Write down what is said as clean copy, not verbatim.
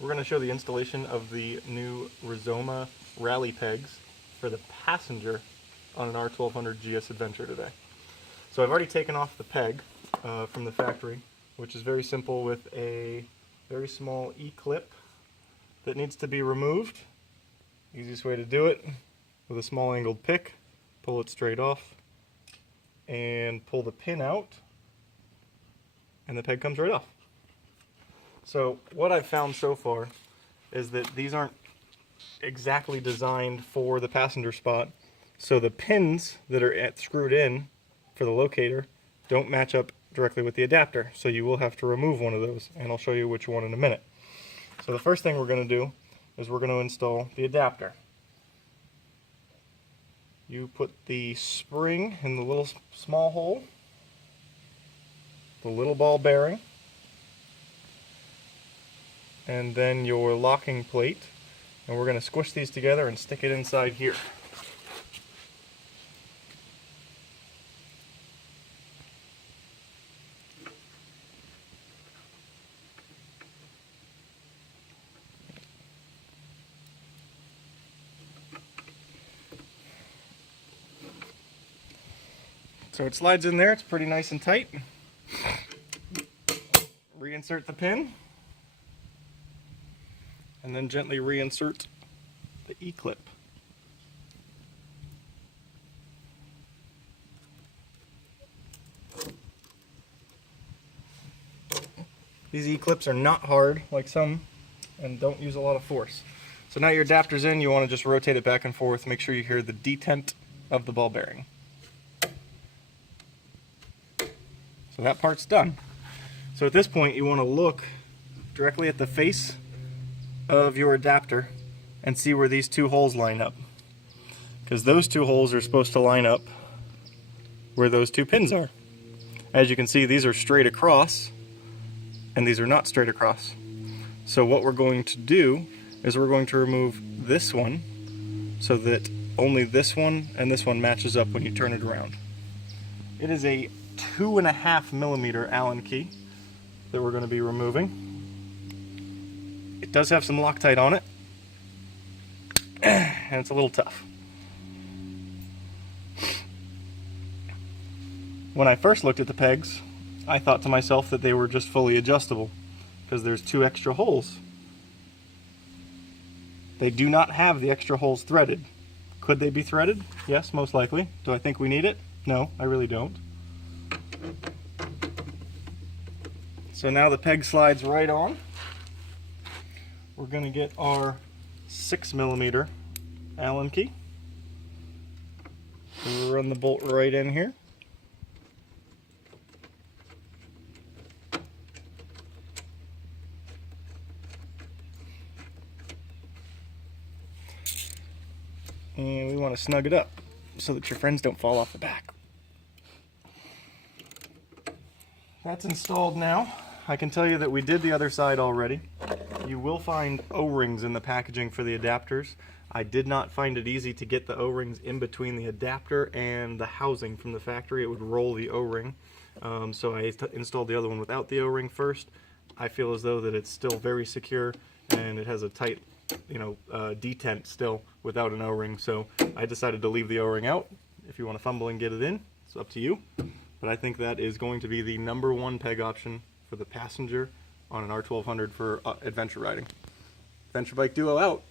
We're going to show the installation of the new Rizoma Rally Pegs for the passenger on an R1200GS Adventure today. So I've already taken off the peg from the factory, which is very simple with a very small E-clip that needs to be removed. Easiest way to do it, with a small angled pick, pull it straight off and pull the pin out, and the peg comes right off. So what I've found so far is that these aren't exactly designed for the passenger spot, so the pins that are screwed in for the locator don't match up directly with the adapter, so you will have to remove one of those, and I'll show you which one in a minute. So the first thing we're going to do is we're going to install the adapter. You put the spring in the little small hole, the little ball bearing, and then your locking plate, and we're going to squish these together and stick it inside here. So it slides in there, it's pretty nice and tight. Reinsert the pin, and then gently reinsert the E-clip. These E-clips are not hard like some and don't use a lot of force. So now your adapter's in, you want to just rotate it back and forth, make sure you hear the detent of the ball bearing. So that part's done. So at this point you want to look directly at the face of your adapter and see where these two holes line up, because those two holes are supposed to line up where those two pins are. As you can see, these are straight across and these are not straight across. So what we're going to do is we're going to remove this one so that only this one and this one matches up when you turn it around. It is a 2.5 millimeter Allen key that we're going to be removing. It does have some Loctite on it, and it's a little tough. When I first looked at the pegs, I thought to myself that they were just fully adjustable because there's two extra holes. They do not have the extra holes threaded. Could they be threaded? Yes, most likely. Do I think we need it? No, I really don't. So now the peg slides right on. We're going to get our 6 millimeter Allen key. We'll run the bolt right in here. And we want to snug it up so that your friends don't fall off the back. That's installed now. I can tell you that we did the other side already. You will find O-rings in the packaging for the adapters. I did not find it easy to get the O-rings in between the adapter and the housing from the factory. It would roll the O-ring. So I installed the other one without the O-ring first. I feel as though that it's still very secure and it has a tight, detent still without an O-ring. So I decided to leave the O-ring out. If you want to fumble and get it in, it's up to you. But I think that is going to be the #1 peg option for the passenger on an R1200 for adventure riding. Adventure Bike Duo out.